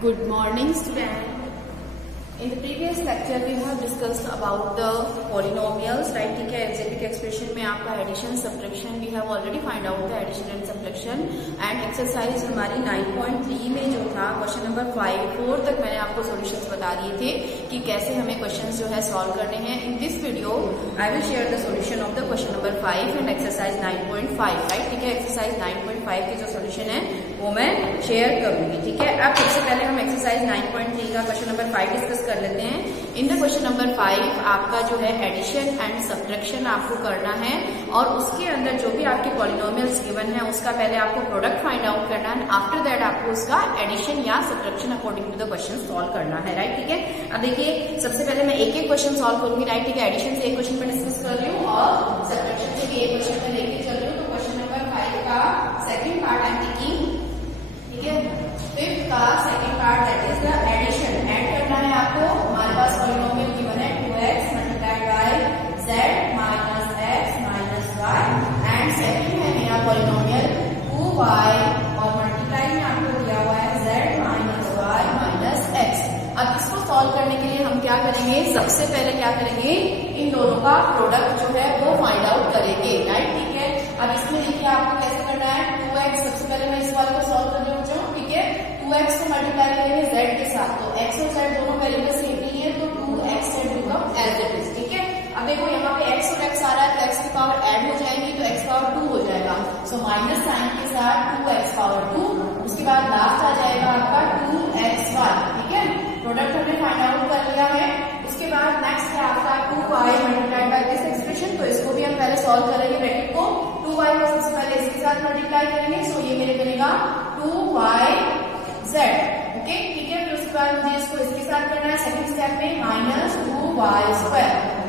Good morning, student. In the previous lecture, we have discussed about the polynomials, right? ठीक है, algebraic expression में आपका addition, subtraction, we have already find out the addition and subtraction. And exercise हमारी 9.3 में जो था question number 4 तक मैंने आपको solutions बता दिए थे कि कैसे हमें questions जो है solve करने हैं. In this video, I will share the solution of the question number 5 and exercise 9.5, right? ठीक है, exercise 9.5 की जो solution है वो मैं शेयर करूंगी. ठीक है, अब सबसे पहले हम एक्सरसाइज 9.3 का क्वेश्चन नंबर 5 डिस्कस कर लेते हैं. इन द क्वेश्चन नंबर 5 आपका जो है एडिशन एंड सब्ट्रैक्शन आपको करना है और उसके अंदर जो भी आपके पॉलिनोमियल्स गिवन है उसका पहले आपको प्रोडक्ट फाइंड आउट करना है. आफ्टर दैट आपको उसका एडिशन या subtraction according to the question solve करना है. राइट, ठीक है. अब देखिए, सबसे पहले मैं एक एक क्वेश्चन सॉल्व करूंगी. राइट, ठीक है. एडिशन से एक क्वेश्चन में डिस्कस कर रही हूँ और सब्ट्रैक्शन से भी एक क्वेश्चन में लेके चल रही हूँ. तो क्वेश्चन नंबर 5 का second part I am taking. ठीक है, 5th का second part that is the addition. Add करना है आपको. हमारे पास पॉलिनोमियल गिवन है 2x multiplied by z minus x minus y and second है मेरा पॉलिनोमियल 2y और मल्टीप्लाई में आपको दिया हुआ है z minus y minus x. अब इसको सॉल्व करने के लिए हम क्या करेंगे, सबसे पहले क्या करेंगे, इन दोनों का प्रोडक्ट जो है वो फाइंड आउट करेंगे. राइट, ठीक है. अब इसमें देखिए आपको कैसे करना है. 2x, सबसे पहले मैं इस वाले को सॉल्व कर रही हूँ. ठीक है, 2x से मल्टीप्लाई करेंगे z के साथ. तो x और z दोनों वेरिएबल सेम नहीं है तो 2x z become as it is. ठीक है. अब देखो यहाँ पे x और x आ रहा है तो x की पावर ऐड हो जाएगी तो x पावर 2 हो जाएगा. सो माइनस साइन के साथ 2x पावर 2. उसके बाद लास्ट आ जाएगा आपका 2xy. ठीक है, प्रोडक्ट हमने फाइंड आउट कर लिया है. उसके बाद नेक्स्ट है आपका 2y multiplied by this expression. तो इसको भी हम पहले सॉल्व करेंगे. ब्रैकेट को 2y को सबसे पहले इसके साथ मल्टीप्लाई करेंगे. सो ये मेरे बनेगा 2yz. ओके, ठीक है. फिर उसके बाद मुझे इसको इसके साथ करना है सेकंड स्टेप में माइनस 2y².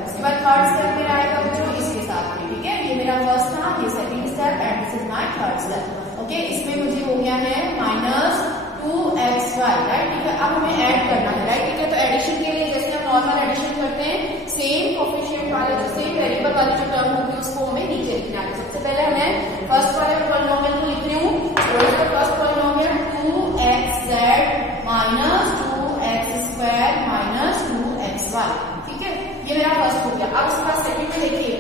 उसके बाद थर्ड स्टेप मेरा आएगा बच्चों इसके साथ में. ठीक है, ये मेरा फर्स्ट था, ये second step and this is my third step. Okay, इसमें मुझे हो गया है माइनस 2xy. राइट, ठीक है. अब हमें ऐड करना है. राइट, ठीक है. तो एडिशन के लिए जैसे हम नॉर्मल एडिशन करते हैं सेम कोफिशिएंट वाले जो सेम वेरिएबल वाली जो टर्म होगी उसको हमें नीचे लिखना है. सबसे पहले हमें फर्स्ट वाले पॉलिनोमियल को लिख रही हूँ. First polynomial 2xz minus 2x² minus 2xy. ठीक है, ये मेरा फर्स्ट हो गया. अब उसके बाद सेकंड में देखिए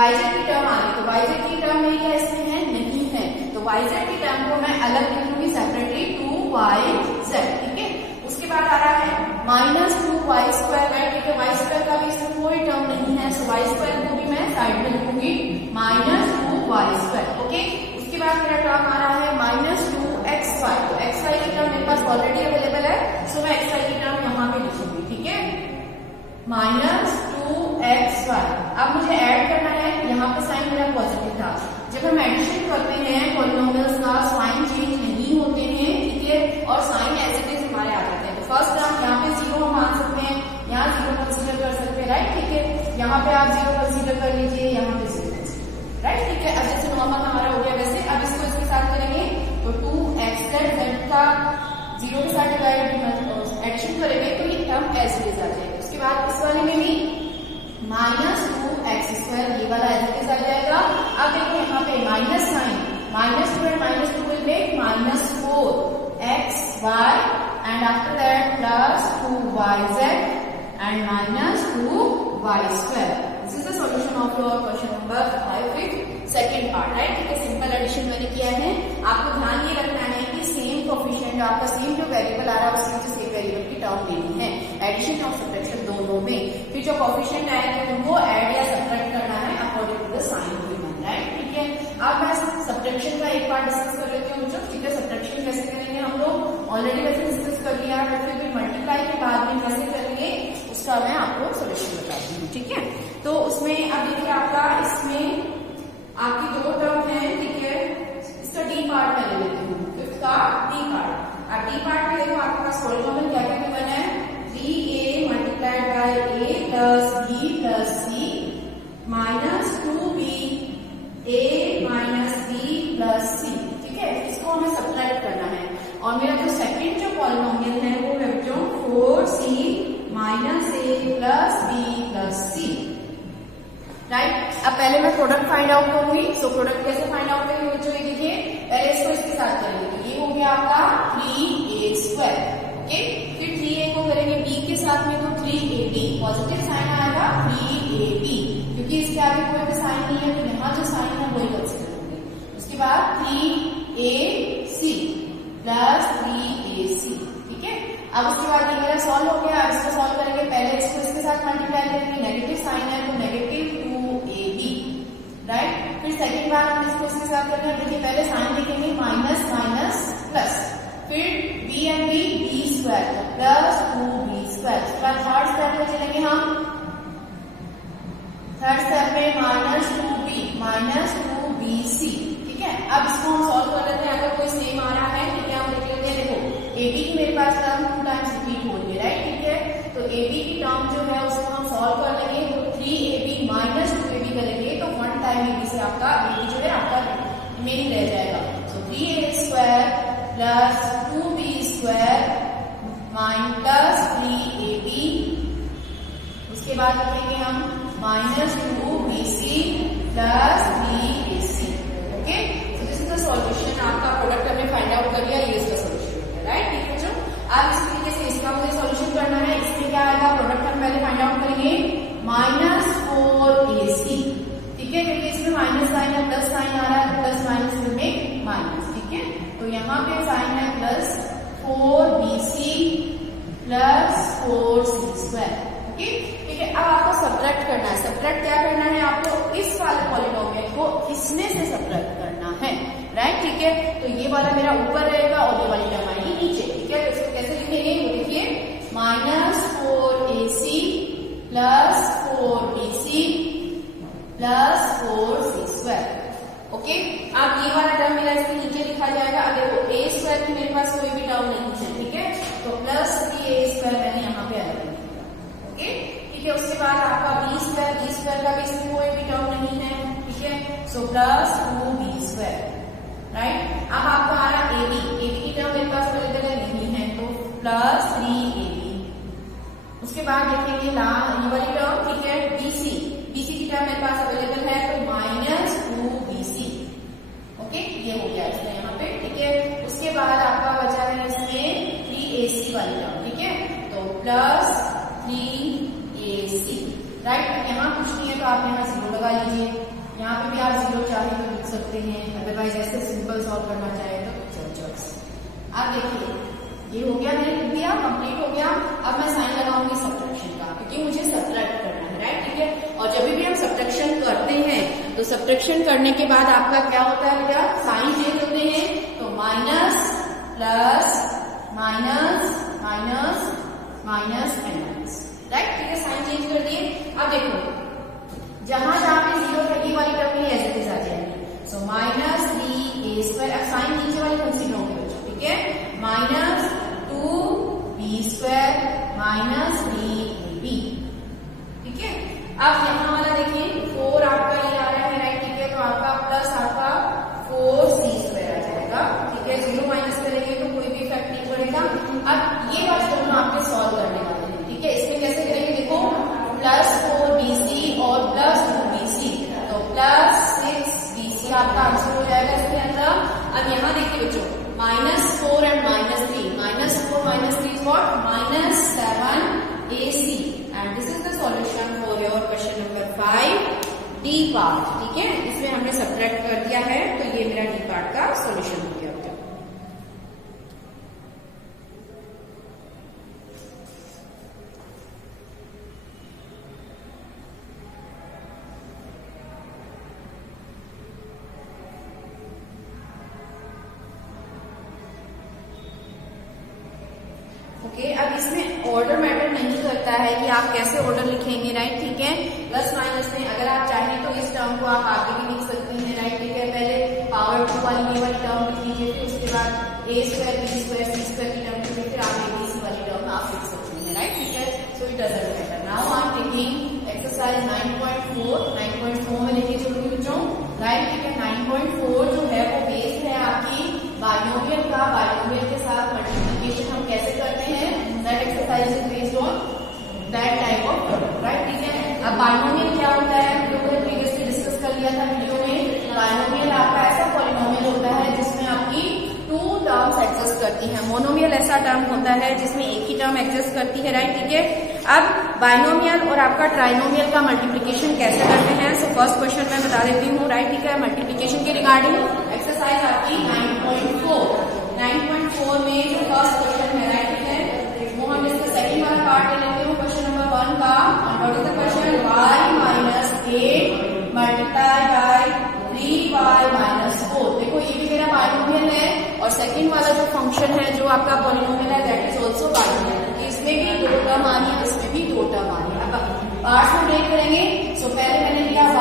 yz की टर्म आ गई. तो yz की टर्म मेरी क्या इसमें है, नहीं है. तो yz की टर्म को मैं अलग लिखूंगी सेपरेटली 2yz. ठीक है. उसके बाद आ रहा है माइनस 2y². राइट, ठीक है. y² का भी इसमें कोई टर्म नहीं है. सो y² को भी मैं साइड में लिखूंगी माइनस 2y². ओके. उसके बाद मेरा टर्म आ रहा है माइनस 2xy. तो xy की टर्म मेरे पास ऑलरेडी अवेलेबल है. सो मैं xy की टर्म यहाँ पे लिखूंगी. ठीक है, माइनस 2xy. अब मुझे ऐड करना है. यहाँ पे साइन मेरा पॉजिटिव था. जब हम एडिशन करते हैं पॉलिनोमियल्स का साइन चेंज नहीं होते हैं. ठीक है, और साइन एज इट इज हमारे आ जाते हैं. तो फर्स्ट टर्म यहाँ पे 0 हम मान सकते हैं, यहाँ 0 कंसीडर कर सकते हैं. राइट, ठीक है. यहाँ पे आप 0 कंसीडर कर लीजिए, यहाँ पे 0 कंसीडर. राइट, ठीक है. अब जैसे नॉर्मल हमारा हो गया वैसे अब इसको इसके साथ करेंगे. तो 2xz का 0 के साथ एडिशन करेंगे तो ये टर्म एज इट इज आ जाएगा. उसके बाद इस वाले में भी माइनस 2x², ये वाला एज इट इज आ जाएगा. अब देखो यहाँ पे minus sign, minus 2 and minus 2 will make minus 4xy and after that plus 2yz and minus 2y². This is the solution of your question number 5 second part. Right, ठीक है. Simple addition मैंने किया है. आपको ध्यान ये रखना है कि सेम कोफिशिएंट आपका सेम जो वेरिएबल आ रहा है उसी से सेम वेरिएबल की टर्म लेनी है एडिशन और सब्ट्रैक्शन दोनों में. फिर जो कोफिशिएंट आएंगे उनको ऐड या सब्ट्रैक्ट करना है according to the sign given. Right, ठीक है. अब मैं सब्ट्रैक्शन का एक पार्ट डिस्कस कर लेती हूँ बच्चों. ठीक है, सब्ट्रैक्शन कैसे करेंगे हम लोग ऑलरेडी वैसे डिस्कस कर लिया है. फिर मल्टीप्लाई के बाद में कैसे करेंगे उसका मैं आपको सोल्यूशन बताती हूँ. ठीक है, तो उसमें अब देखिए आपका इसमें आपकी 2 टर्म है. ठीक है, इसका डी पार्ट मैं ले लेती हूँ. फिफ्थ का डी पार्ट. अब डी पार्ट में देखो आपके पास पॉलिनोमियल क्या क्या गिवन है. 3a multiplied by a plus b plus c minus 2b a minus b plus c. ठीक है, इसको हमें सब्ट्रैक्ट करना है. और मेरा जो सेकंड जो पॉलिनोमियल है वो है बच्चों 4c minus a plus b plus c. Right, अब पहले मैं प्रोडक्ट फाइंड आउट करूंगी. सो प्रोडक्ट कैसे फाइंड आउट करेंगे बच्चों, ये देखिए. पहले इसको इसके साथ करेंगे. तो ये हो गया आपका 3a². 3ab, पॉजिटिव साइन आएगा 3ab, क्योंकि इसके आगे कोई भी साइन नहीं है तो यहाँ जो साइन है वही कंसीडर होंगे। उसके बाद 3ac प्लस 3ac, ठीक है। अब उसके बाद ये मेरा सॉल्व हो गया। अब इसको सॉल्व करेंगे, पहले इसको इसके साथ मल्टीप्लाई करेंगे, नेगेटिव साइन है तो नेगेटिव 2ab, राइट। फिर सेकेंड बार हम इसको इसके साथ करेंगे, देखिए पहले साइन लिखेंगे माइनस माइनस प्लस, फिर b and b square plus 2b square. उसके बाद थर्ड स्टेप में चलेंगे हम, थर्ड स्टेप में -2bc, ठीक है। अब इसको हम सॉल्व कर लेते हैं। अगर कोई सेम आ रहा है ठीक है, हम देख लेते हैं। देखो ab की मेरे पास टर्म 2 टाइम्स रिपीट हो रही है, राइट, ठीक है। तो ab की टर्म जो है उसको हम सॉल्व कर लेंगे, तो 3ab माइनस 2ab करेंगे तो 1 टाइम ab से आपका ab जो है आपका रिमेनिंग रह जाएगा। सो 3a square plus 2b square minus 3ab, उसके बाद लिखेंगे हम -2bc plus 3ac, okay. So this is the solution. आपका प्रोडक्ट हमने फाइंड आउट कर लिया, ये इसका सॉल्यूशन हो गया, राइट, ठीक है बच्चों। अब इस तरीके से इसका मुझे सॉल्यूशन करना है। इसमें क्या आएगा, प्रोडक्ट हम पहले फाइंड आउट करेंगे -4ac, ठीक है, क्योंकि इसमें माइनस साइन है, प्लस साइन आ रहा है, प्लस माइनस में माइनस, ठीक है। तो यहाँ पे साइन है plus 4bc plus 4c square, okay, ठीक है। अब आपको सब्ट्रैक्ट करना है। सब्ट्रैक्ट क्या करना है, आपको इस वाले पॉलिनोमियल को इसमें से सब्ट्रैक्ट करना है, राइट, ठीक है। तो ये वाला मेरा ऊपर रहेगा और ये वाली टर्म आएगी नीचे, ठीक है। तो इसको कैसे लिखेंगे, वो देखिए -4ac plus 4bc plus 4c square, okay. अब ये वाला टर्म मेरा इसके नीचे लिखा जाएगा। अब देखो a स्क्वायर की मेरे पास कोई भी टर्म नहीं है, ठीक है, तो प्लस 3a स्क्वायर मैंने यहाँ पे अलग लिखा, ओके, ठीक है। उसके बाद आपका b स्क्वायर का भी इसमें कोई भी टर्म नहीं है, ठीक है, so plus 2b square, right. अब आपको आ रहा ab की टर्म मेरे पास अवेलेबल नहीं है तो प्लस 3ab। उसके बाद देखेंगे ये वाली टर्म, ठीक है, bc की टर्म मेरे पास अवेलेबल है तो -2bc, ओके, ये हो गया इसमें यहाँ पे, ठीक है। उसके बाद आपका बचा है इसमें 3ac वाली टर्म, ठीक है, तो प्लस 3ac, राइट। यहाँ कुछ नहीं है तो आप यहाँ 0 लगा लीजिए। यहाँ पे भी आप 0 चाहे तो लिख सकते हैं, अदरवाइज ऐसे सिंपल सॉल्व करना चाहे तो चॉइस। अब देखिए ये हो गया, मैंने लिख दिया, कंप्लीट हो गया। अब मैं साइन लगाऊंगी सब्ट्रैक्शन का, क्योंकि मुझे सब्ट्रैक्ट करना है, राइट, ठीक है। और जब भी हम सब्ट्रैक्शन करते हैं तो सब्ट्रैक्शन करने के बाद आपका क्या होता है बेटा, साइन चेंज होते हैं, तो minus plus minus minus minus and minus, right, ठीक है, साइन चेंज कर दिए। अब देखो जहां जहां पे 0 है ये वाली टर्म एज इट इज आ जाएगी, सो -3a स्क्वायर। अब साइन नीचे वाली कंसीडर होंगे बच्चों, ठीक है, -2b स्क्वायर माइनस 3ab, ठीक है। अब यहाँ वाला देखिए 4 आपका ये आ रहा है, राइट, ठीक है, तो आपका प्लस आपका 4c स्क्वायर आ जाएगा, ठीक है। 0 माइनस करेंगे तो कोई भी इफेक्ट नहीं पड़ेगा। अब ये वाला दोनों आपके सॉल्व करने वाले हैं, ठीक है। इसमें कैसे करेंगे, देखो प्लस 4bc और प्लस 2bc, तो प्लस 6bc आपका आंसर हो जाएगा इसके अंदर। अब यहाँ देखिए बच्चों -4 and -3, -4 -3 is what, -7ac, and this is the solution for your question number 5 D part, ठीक है। इसमें हमने सब्ट्रैक्ट कर दिया है तो ये मेरा D पार्ट का सॉल्यूशन हो गया। ओके, अब इसमें ऑर्डर मैटर नहीं करता है कि आप कैसे ऑर्डर लिखेंगे, राइट, ठीक है। प्लस माइनस में अगर आप चाहें तो इस टर्म को आप आगे भी लिख सकते हैं, राइट, ठीक है। पहले पावर 2 वाली ये वाली टर्म लिख लीजिए, फिर उसके बाद a square b square c square की टर्म लिखिए, फिर आप abc वाली टर्म आप लिख सकते हैं, राइट, ठीक है। So it doesn't matter. Now I am taking exercise 9.4 में लिखिए छोटे बच्चों, राइट, ठीक है। 9.4 जो है वो बेस है आपकी बाइनोमियल का। बाइनोमियल के साथ मल्टीप्लिकेशन हम कैसे करते हैं, that exercise is based on that type of product, right, ठीक है। अब बाइनोमियल क्या होता है, हम लोगों ने प्रीवियसली डिस्कस कर लिया था वीडियो में। बाइनोमियल आपका ऐसा पॉलिनोमियल होता है जिसमें आपकी 2 टर्म्स एग्जिस्ट करती हैं। मोनोमियल ऐसा टर्म होता है जिसमें एक ही टर्म एग्जिस्ट करती है, राइट, ठीक है। अब बाइनोमियल और आपका ट्राइनोमियल का मल्टीप्लीकेशन कैसे करते हैं, सो फर्स्ट क्वेश्चन मैं बता देती हूँ, राइट, ठीक है। मल्टीप्लीकेशन के रिगार्डिंग एक्सरसाइज आपकी 9.4 में जो फर्स्ट क्वेश्चन है, राइट, ठीक है, वो हम इसका सेकंड वाला पार्ट ले लेते हैं, क्वेश्चन नंबर 1 का। What is the question? y minus 8 multiply by 3y minus 4। देखो ये भी मेरा बाइनोमियल है और सेकंड वाला जो फंक्शन है जो आपका पॉलिनोमियल है दैट इज ऑल्सो बाइनोमियल। इसमें भी 2 टर्म आ रही है, इसमें भी 2 टर्म आ रही है। अब पार्ट्स में ब्रेक करेंगे। सो पहले मैंने लिया y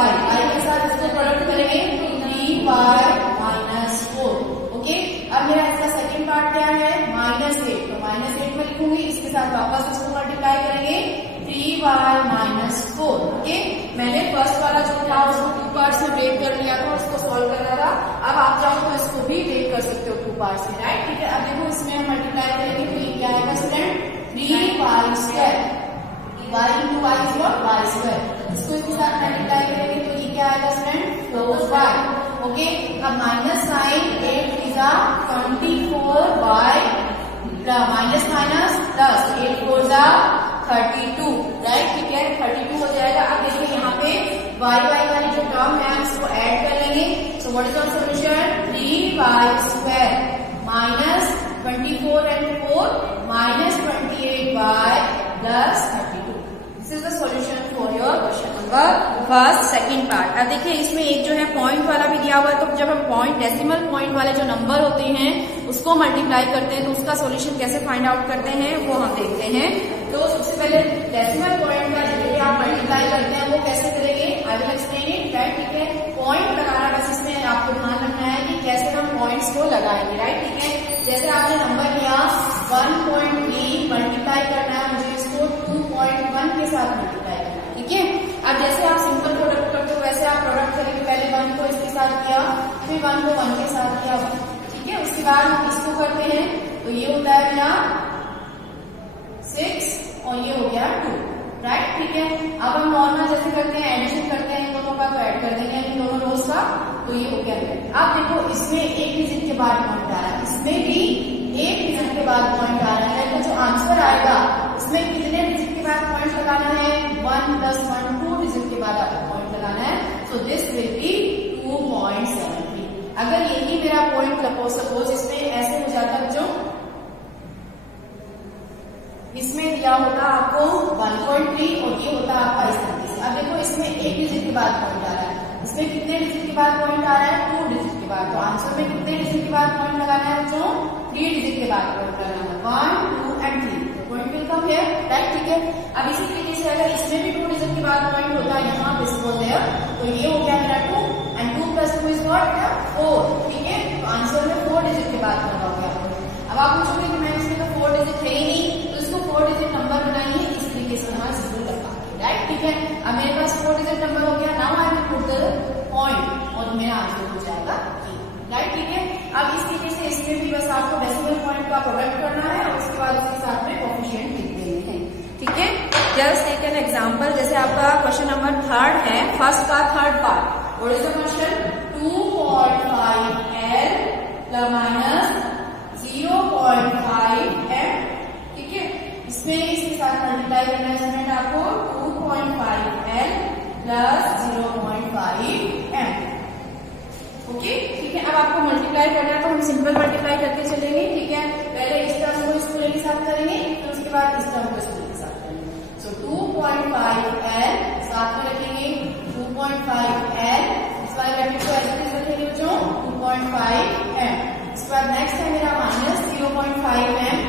के साथ इसको प्रोडक्ट करेंगे 3y माइनस 4। ओके, अब मेरा इसका सेकंड पार्ट क्या है? -8, तो -8 में लिखूंगी, इसके साथ वापस इसको मल्टीप्लाई करेंगे 3y माइनस 4। ओके, मैंने फर्स्ट वाला जो था उसको 2 पार्ट्स में ब्रेक कर लिया था, उसको सॉल्व करना था। अब आप चाहो तो इसको भी ब्रेक कर सकते हो 2 पार्ट्स में, राइट, ठीक है। अब देखो इसमें हम मल्टीप्लाई करेंगे तो ये क्या आएगा student? 3y square, y into y is what? y square. इसको इसके साथ मल्टीप्लाई करेंगे तो ये क्या आएगा स्टूडेंट? 4y। ओके, अब माइनस साइन 8 इजा 24y माइनस माइनस प्लस 8 4 जा 32, राइट, ठीक है, 32 हो जाएगा। अब देखिए यहाँ पे y वाली जो टर्म है इसको ऐड कर लेंगे। So what is our solution? 3y square minus 24 and 4 minus 28y plus 32। This is the solution for your question number first second part. अब देखिए इसमें एक जो है पॉइंट वाला भी दिया हुआ है, तो जब हम पॉइंट डेसिमल पॉइंट वाले जो नंबर होते हैं उसको मल्टीप्लाई करते हैं तो उसका सॉल्यूशन कैसे फाइंड आउट करते हैं वो हम देखते हैं। तो सबसे पहले डेसिमल पॉइंट का जब आप मल्टीप्लाई करते हैं वो कैसे करेंगे, I will explain it, right, ठीक है। पॉइंट लगाना बस इसमें आपको ध्यान रखना है कि कैसे हम पॉइंट्स को लगाएंगे, राइट, ठीक है। जैसे आपने नंबर लिया 1.3 मल्टीप्लाई करना है, मुझे इसको 2.1 के साथ मल्टीप्लाई करना है, ठीक है। अब जैसे आप सिंपल प्रोडक्ट करते हो वैसे आप प्रोडक्ट करेंगे, पहले 1 को इसके साथ किया, फिर 1 को 1 के साथ किया, ठीक है। उसके बाद हम इसको करते हैं तो ये होता है मेरा 6 और ये हो गया 2, राइट, ठीक है। अब हम नॉर्मल जैसे करते हैं एडिशन करते हैं इन दोनों का, तो ऐड कर देंगे इन दोनों रोज का, तो ये हो गया। अब देखो इसमें एक डिजिट के बाद पॉइंट आ रहा है, इसमें भी एक डिजिट के बाद पॉइंट आ रहा है, तो जो आंसर आएगा इसमें कितने डिजिट के बाद पॉइंट लगाना है? 1 + 1 2 डिजिट के बाद आपको पॉइंट लगाना है। So this will be 2.73। अगर यही मेरा पॉइंट सपोज इसमें ऐसे हो जाता जो इसमें दिया होता आपको 1.3 और ये होता आपका इस तरीके से। अब देखो इसमें एक डिजिट के बाद पॉइंट आ रहा है, इसमें कितने डिजिट के बाद पॉइंट आ रहा है? 2 डिजिट के बाद। तो आंसर में कितने डिजिट के बाद पॉइंट लगाना है बच्चों? 3 डिजिट के बाद पॉइंट लगाना है, 1 2 and 3। Point will come here, right, ठीक है। अब इसी तरीके से अगर इसमें भी 2 डिजिट के बाद पॉइंट होता है यहाँ पे इसको देयर, तो ये हो गया मेरा 2 एंड 2 + 2 इज व्हाट? 4, ठीक है। तो आंसर में 4 डिजिट के बाद लगा हो गया। अब आप पूछोगे कि मैम इसमें तो 4 डिजिट है ही नहीं, तो इसको 4 डिजिट नंबर बनाइए इस तरीके से यहाँ जीरो लगा के, राइट, ठीक है। अब मेरे पास 4 डिजिट नंबर हो गया, now I will put the point और मेरा आंसर हो जाएगा, राइट, ठीक है। अब इस तरीके से इसमें भी बस आपको डेसिमल पॉइंट का प्रोडक्ट करना है और उसके बाद उसके साथ में कोएफिशिएंट लिख देने हैं, ठीक है। जस्ट टेक एन एग्जांपल, जैसे आपका क्वेश्चन नंबर 3 है, फर्स्ट का third part. What is the question? 2.5L minus 0.5M, ठीक है। इसमें इसके साथ मल्टीप्लाई करना है स्टूडेंट आपको 2.5L प्लस 0.5M, ओके, ठीक है। अब आपको मल्टीप्लाई करना है तो हम सिंपल मल्टीप्लाई करके चलेंगे, ठीक है। पहले इस टर्म को इस पूरे के साथ करेंगे, फिर उसके बाद इस टर्म को इस पूरे के साथ करेंगे। सो 2.5L साथ में रखेंगे 2.5L, इस वाले ब्रैकेट को ऐसे रखेंगे बच्चों 2.5M। इसके बाद नेक्स्ट है मेरा minus 0.5M,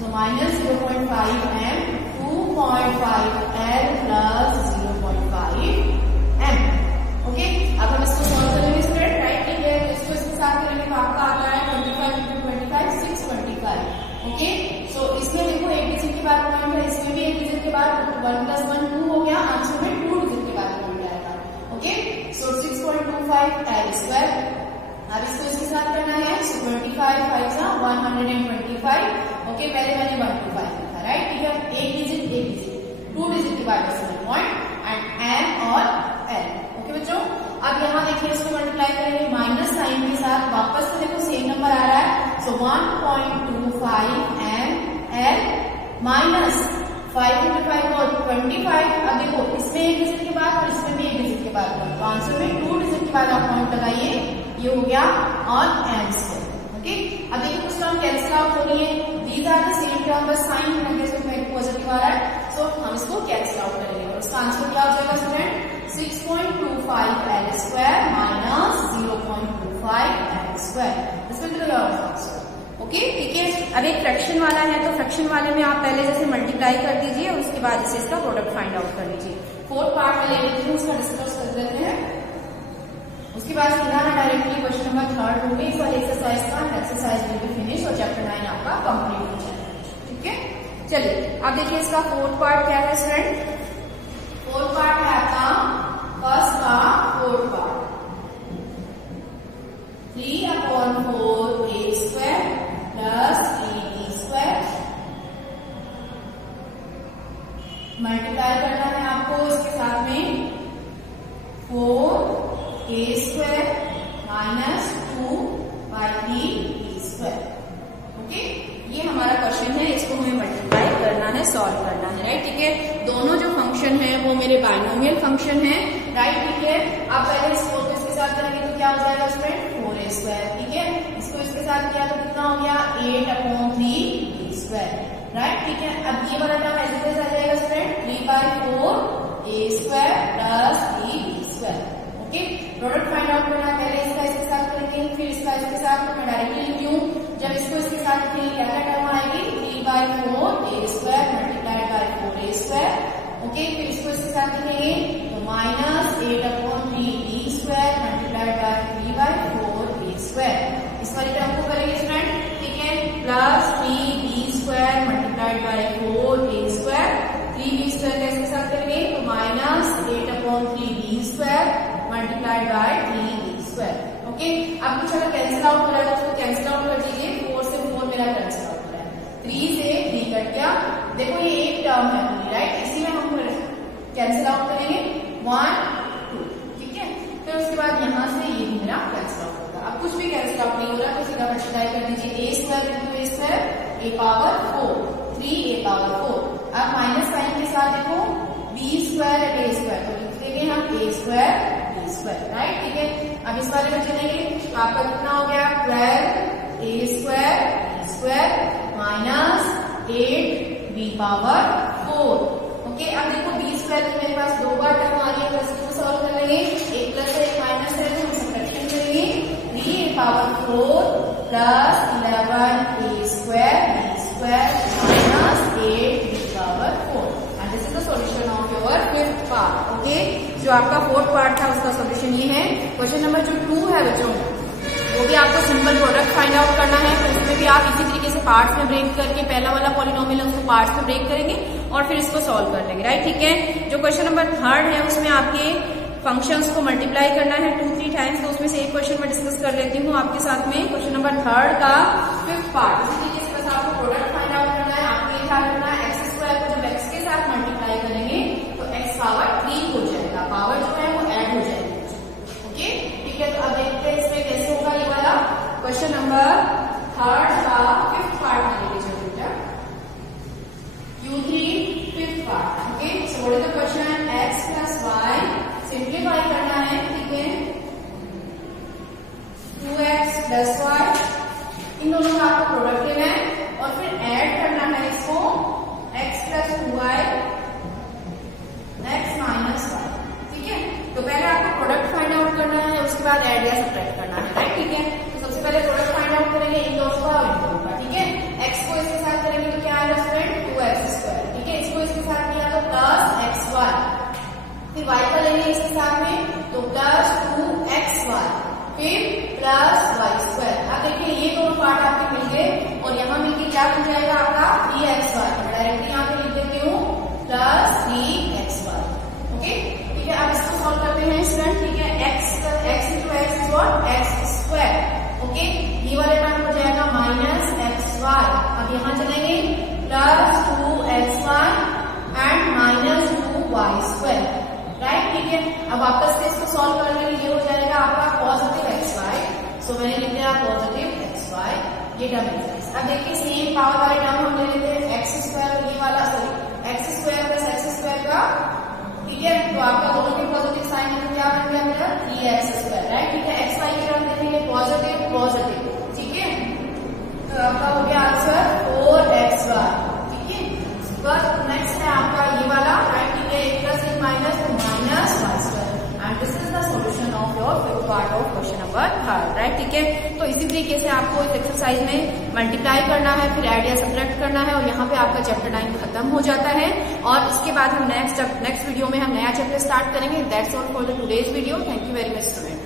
so minus 0.5M 2.5L plus 0.5M, okay. अब हम इसको सॉल्व करेंगे स्टूडेंट, राइट, ठीक है। तो इसको इसके साथ करेंगे तो आपका आता है 25 × 25 625, ओके। सो इसमें देखो एक डिजिट के बाद पॉइंट है, इसमें भी एक डिजिट के बाद 1 + 1 2 हो गया, आंसर में 2 डिजिट के बाद पॉइंट आएगा, ओके। सो 6.25L²। अब इसको इसके साथ करना है, सो 25 5 125, ओके। पहले मैंने 125 लिखा, राइट, ठीक है। एक डिजिट 2 डिजिट के बाद डेसिमल पॉइंट एंड M और L, ओके बच्चों। अब यहाँ देखिए इसको मल्टीप्लाई करेंगे माइनस साइन के साथ, वापस से देखो सेम नंबर आ रहा है, सो 1.25 M L माइनस 5 into 5 और 25। अब देखो इसमें एक डिजिट के बाद और इसमें भी एक डिजिट के बाद, तो आंसर में 2 डिजिट के बाद आप काउंट लगाइए, ये हो गया ऑन एंड स्क्वायर। ओके, अब देखिए कुछ टर्म कैंसिल आउट हो रही है, these are the same term, बस साइन में पॉजिटिव आ रहा है, सो हम इसको कैंसिल आउट करेंगे और इसका आंसर क्या हो जाएगा student, 6.25 L square minus 0.25 L square, this will be your answer. Okay, ठीक है। अब एक फ्रैक्शन वाला है, तो फ्रैक्शन वाले में आप पहले जैसे मल्टीप्लाई कर दीजिए और उसके बाद इसे इसका प्रोडक्ट फाइंड आउट कर लीजिए। फोर्थ पार्ट में ले लेते हैं, उसका डिस्कस कर देते हैं, उसके बाद सीधा ना डायरेक्टली क्वेश्चन नंबर 3 होगी। इस वाले एक्सरसाइज का एक्सरसाइज विल बी फिनिश और चैप्टर 9 आपका कंप्लीट हो जाएगा। ठीक है, चलिए अब देखिए इसका फोर्थ पार्ट क्या है स्टूडेंट। फोर्थ पार्ट है आपका फर्स्ट का fourth part, 3/4 a square plus 3b square, multiply करना है आपको इसके साथ में 4a square minus 2/3b square. Okay, ये हमारा क्वेश्चन है, इसको हमें मल्टीप्लाई करना है, सॉल्व करना है, राइट। ठीक है, दोनों जो फंक्शन है वो मेरे बाइनोमियल फंक्शन है, राइट। ठीक है, आप पहले इस 4 को इसके साथ करेंगे तो क्या हो जाएगा स्टूडेंट, 4a स्क्वायर। ठीक है, इसको इसके साथ किया तो कितना हो गया, 8/3b स्क्वायर, राइट। ठीक है, अब ये वाला टर्म ऐसे कैसे आ जाएगा student, 3/4a square plus 3b square. Okay, product find out करना है, पहले इसका इसके साथ करेंगे, फिर इसका इसके साथ, तो मैं डायरेक्टली लिखती हूँ, जब इसको इसके साथ करेंगे क्या क्या टर्म आएगी, 3/4a square multiplied by 4a square. Okay, फिर इसको इसके साथ लिखेंगे तो minus 8/3b square multiplied by 3/4a square. इस वाली टर्म को करेंगे स्टूडेंट, ठीक है, plus 3b square multiplied by 4a square, 3b square का इसके साथ करेंगे तो minus 8/3b square multiplied by 3b square. Okay, अब कुछ अगर कैंसिल आउट हो रहा है तो उसको कैंसिल आउट कर दीजिए, 4 से 4 मेरा कैंसिल आउट हो रहा है, 3 से 3 कट गया। देखो ये एक टर्म है पूरी, राइट, इसी में हम कैंसिल आउट करेंगे 1 2। ठीक है, फिर उसके बाद यहाँ से ये मेरा कैंसिल आउट होगा। अब कुछ भी कैंसिल आउट नहीं हो रहा तो सीधा मल्टीप्लाई कर दीजिए, a square into a square a power 4 3a power 4। अब माइनस साइन के साथ देखो b स्क्वायर a स्क्वायर, तो लिख देंगे हम a square b square, right. ठीक है, अब इस वाले में चलेंगे तो आपका कितना हो गया, 12a square b square minus 8b power 4। Okay, अब देखो b स्क्वायर तो मेरे पास 2 बार टर्म आ रही है, तो इसको सॉल्व कर लेंगे, एक प्लस है एक माइनस है, तो हम सब्ट्रैक्शन करेंगे, 3a power 4 plus 11a square b square minus 8b power 4। And this is the solution of your fifth part. Okay, जो आपका फोर्थ पार्ट था उसका सॉल्यूशन ये है। क्वेश्चन नंबर जो 2 है बच्चों, वो भी आपको सिंपल प्रोडक्ट फाइंड आउट करना है, तो इसमें भी आप इसी तरीके से पार्ट्स में ब्रेक करके पहला वाला पॉलिनोमियल उसको पार्ट्स में ब्रेक करेंगे और फिर इसको सॉल्व कर लेंगे, राइट। ठीक है, जो क्वेश्चन नंबर 3 है उसमें आपके फंक्शंस को मल्टीप्लाई करना है 2-3 टाइम्स, तो उसमें से एक क्वेश्चन मैं डिस्कस कर लेती हूँ आपके साथ में। क्वेश्चन नंबर 3 का फिफ्थ पार्ट, इसी तरीके से बस आपको प्रोडक्ट फाइंड आउट करना है। आपको ये ध्यान रखना है, एक्स स्क्वायर को जब एक्स के साथ मल्टीप्लाई करेंगे तो एक्स पावर 3 हो जाएगा, पावर जो है वो ऐड हो जाएगी। ओके, ठीक है, तो अब देखते हैं इसमें कैसे होगा ये वाला क्वेश्चन नंबर 3 का फिफ्थ पार्ट मानेंगे जो बेटा U3 fifth part. Okay, so what is the question, x plus Y simplify करना है, ठीक है, 2x प्लस वाई, इन दोनों का आपको प्रोडक्ट लेना है और फिर ऐड करना है इसको, x plus 2y x minus Y. ठीक है, तो पहले आपको प्रोडक्ट फाइंड आउट करना है, उसके बाद ऐड या सब्ट्रैक्ट करना है, राइट। ठीक है, तो सबसे पहले प्रोडक्ट फाइंड आउट करेंगे इन दोनों का और इन दोनों का। ठीक है, x को इसके साथ करेंगे तो क्या आएगा स्टूडेंट, 2x स्क्वायर। ठीक है, इसको इसके साथ किया तो प्लस xy, फिर y का लेंगे इसके साथ में तो प्लस 2xy, फिर प्लस y स्क्वायर। अब देखिए ये दोनों पार्ट आपके मिल गए और यहाँ मिलके क्या बन जाएगा आपका 3xy, डायरेक्टली यहाँ पे लिख देती हूँ प्लस 3xy। ओके, ठीक है, अब इसको सॉल्व करते हैं स्टूडेंट। ठीक है, x into x is what, x square. Okay, ये वाले टर्म हो जाएगा माइनस xy। अब यहाँ चलेंगे plus 2xy and minus 2y square, right. ठीक है, अब वापस से इसको सॉल्व करने के लिए हो जाएगा आपका पॉजिटिव xy, सो मैंने लिख दिया पॉजिटिव xy, ये टर्म है। अब देखिए सेम पावर वाले टर्म हम ले लेते हैं, x स्क्वायर, ये वाला सॉरी x 3x², राइट। ठीक है, एक्स वाई की टर्म देखेंगे पॉजिटिव पॉजिटिव, ठीक है। तो आपका हो गया आंसर 4xy, ठीक है। नेक्स्ट है आपका ये वाला, राइट। ठीक है, 1 + 1 minus y², and this is the solution of your fifth part of question number 3, right. ठीक है, तो इसी तरीके से आपको इस एक्सरसाइज में मल्टीप्लाई करना है, फिर ऐड या सब्ट्रैक्ट करना है, और यहाँ पे आपका चैप्टर 9 खत्म हो जाता है। और इसके बाद हम नेक्स्ट वीडियो में हम नया चैप्टर स्टार्ट करेंगे। That's all for the today's video. Thank you very much student.